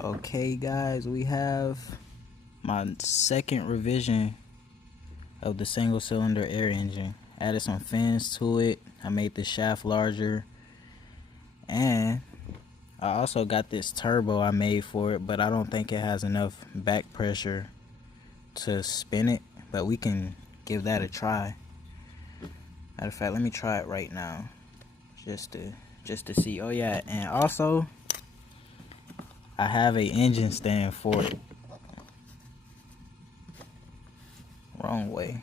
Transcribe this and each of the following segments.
Okay guys, we have my second revision of the single cylinder air engine. Added some fins to it. I made the shaft larger, and I also got this turbo I made for it, but I don't think it has enough back pressure to spin it, but we can give that a try. Matter of fact, let me try it right now just to see. Oh yeah, and also I have a engine stand for it. Wrong way.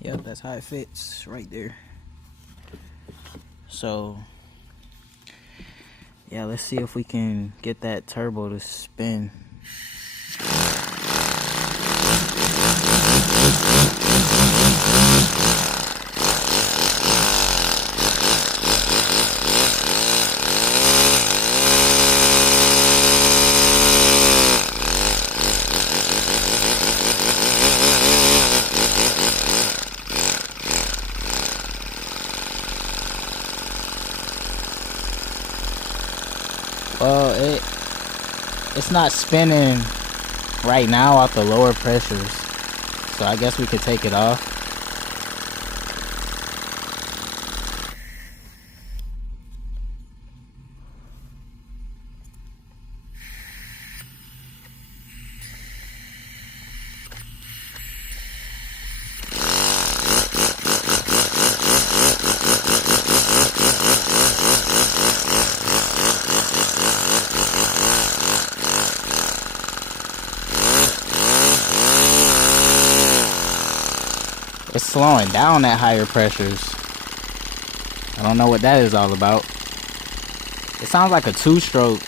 Yep, that's how it fits right there. So yeah, let's see if we can get that turbo to spin. Well, it's not spinning right now at the lower pressures, so I guess we could take it off. It's slowing down at higher pressures. I don't know what that is all about. It sounds like a two-stroke.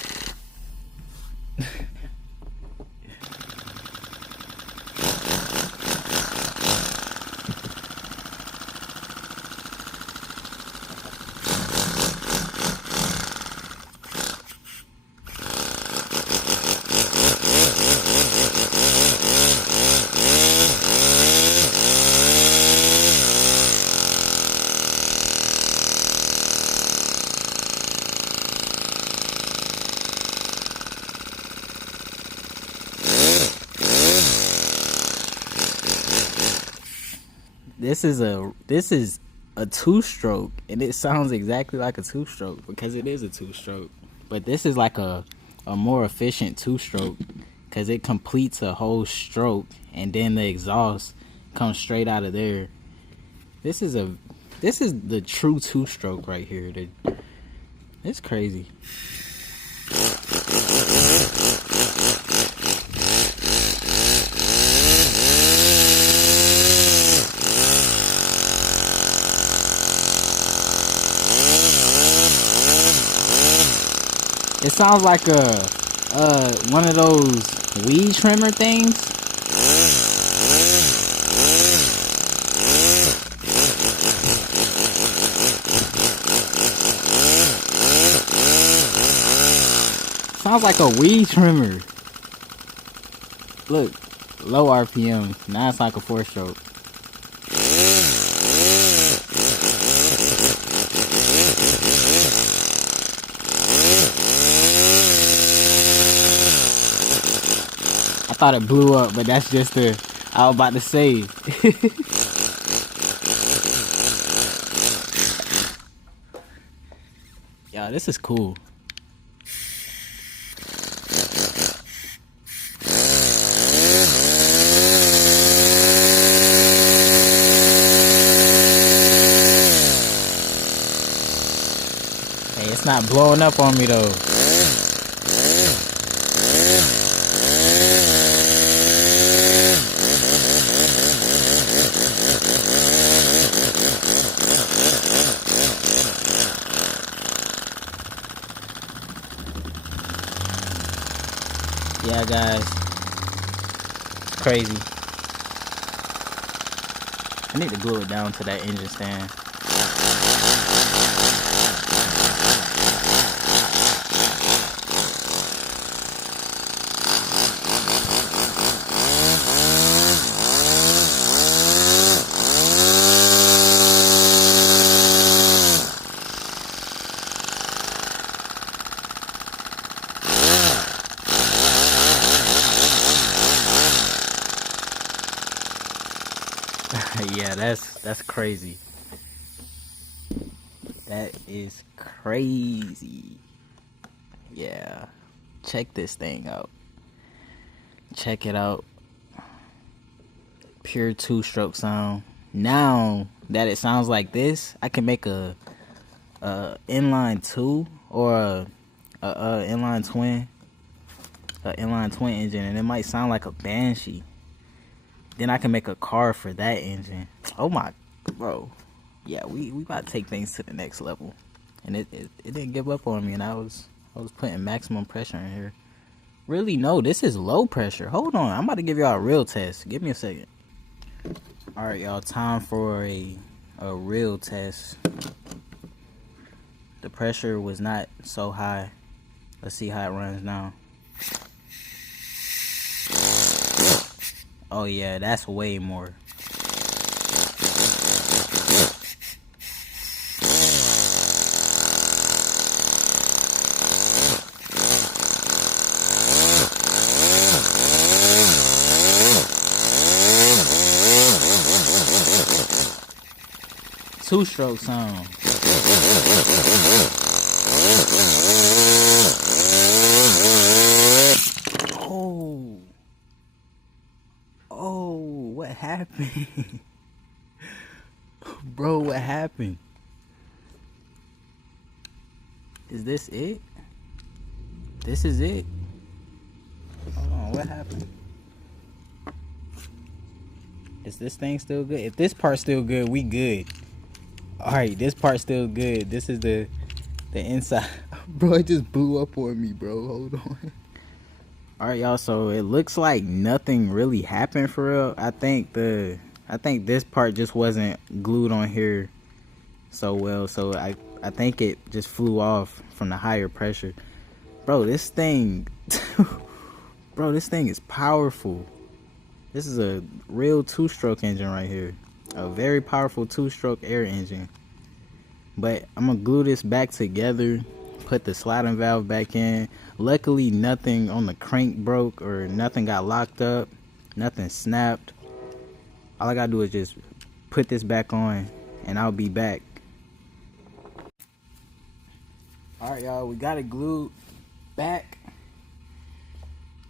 This is a two-stroke, and it sounds exactly like a two-stroke because it is a two-stroke. But this is like a more efficient two-stroke because it completes a whole stroke, and then the exhaust comes straight out of there. This is the true two-stroke right here. It's crazy. It sounds like one of those weed trimmer things. Sounds like a weed trimmer. Look, low RPM. Now it's like a 4-stroke. I thought it blew up, but that's just I was about to say. Yo, this is cool. Hey, it's not blowing up on me though. Yeah, guys, it's crazy. I need to glue it down to that engine stand. That's crazy. That is crazy. Yeah. Check this thing out. Check it out. Pure 2-stroke sound. Now that it sounds like this, I can make a inline 2 or a inline twin. An inline twin engine, and it might sound like a Banshee. Then I can make a car for that engine. Oh my, bro. Yeah, we about to take things to the next level. And it didn't give up on me, and I was putting maximum pressure in here. Really, no, this is low pressure. Hold on, I'm about to give y'all a real test. Give me a second. Alright, y'all, time for a real test. The pressure was not so high. Let's see how it runs now. Oh yeah, that's way more. Two-stroke sound. Oh, what happened? Bro, what happened? Is this it? This is it? Hold on, what happened? Is this thing still good? If this part's still good, we good. Alright, this part's still good. This is the inside. Bro, it just blew up on me, bro. Hold on. Alright, y'all, so it looks like nothing really happened for real. I think this part just wasn't glued on here so well, so I think it just flew off from the higher pressure. Bro, this thing bro, this thing is powerful. This is a real 2-stroke engine right here. A very powerful 2-stroke air engine. But I'm gonna glue this back together, put the sliding valve back in. Luckily nothing on the crank broke or nothing got locked up, nothing snapped. All I gotta do is just put this back on and I'll be back. Alright, y'all, we got it glued back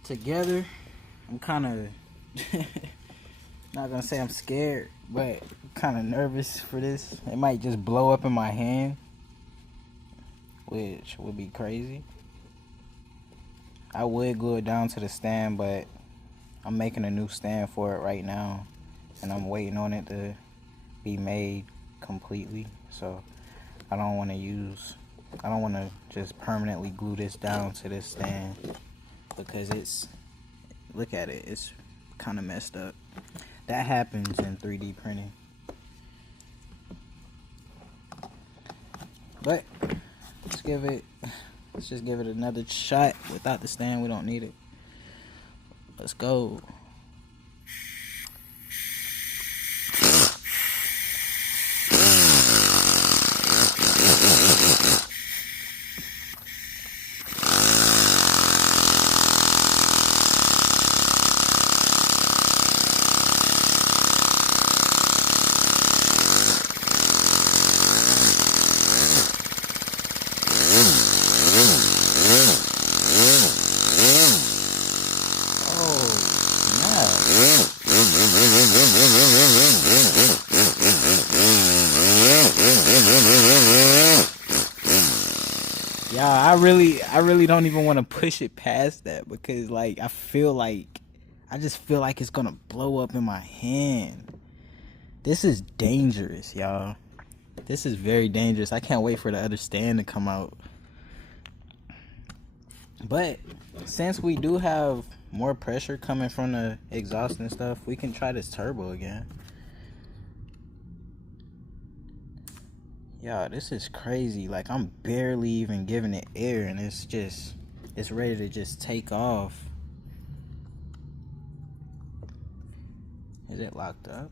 together. I'm kind of not gonna say I'm scared, but I'm kind of nervous for this. It might just blow up in my hand, which would be crazy. I would glue it down to the stand, but I'm making a new stand for it right now, and I'm waiting on it to be made completely. So I don't want to just permanently glue this down to this stand, because look at it, it's kind of messed up. That happens in 3D printing. But let's just give it another shot. Without the stand, we don't need it. Let's go. Yeah, I really don't even want to push it past that, because like I just feel like it's gonna blow up in my hand. This is dangerous, y'all. This is very dangerous. I can't wait for the other stand to come out. But since we do have more pressure coming from the exhaust and stuff, we can try this turbo again. Y'all, this is crazy. Like, I'm barely even giving it air, and it's ready to just take off. Is it locked up?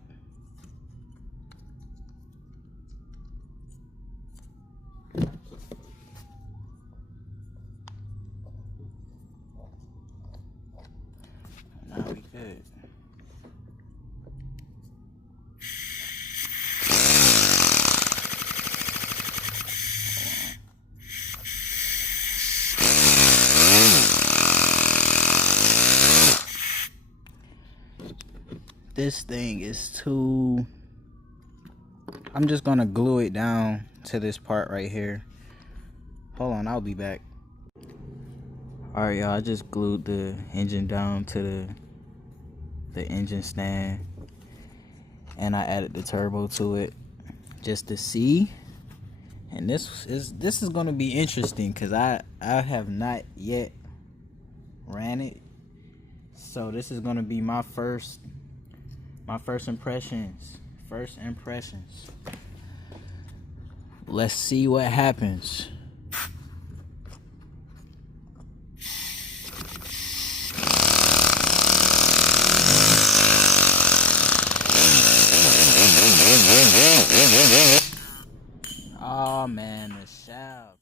Nah, we good. this thing is too... I'm just gonna glue it down to this part right here. Hold on, I'll be back. Alright, y'all, I just glued the engine down to the engine stand, and I added the turbo to it just to see. And this is gonna be interesting because I have not yet ran it, so this is gonna be my first impressions. Let's see what happens. Oh man, the shaft.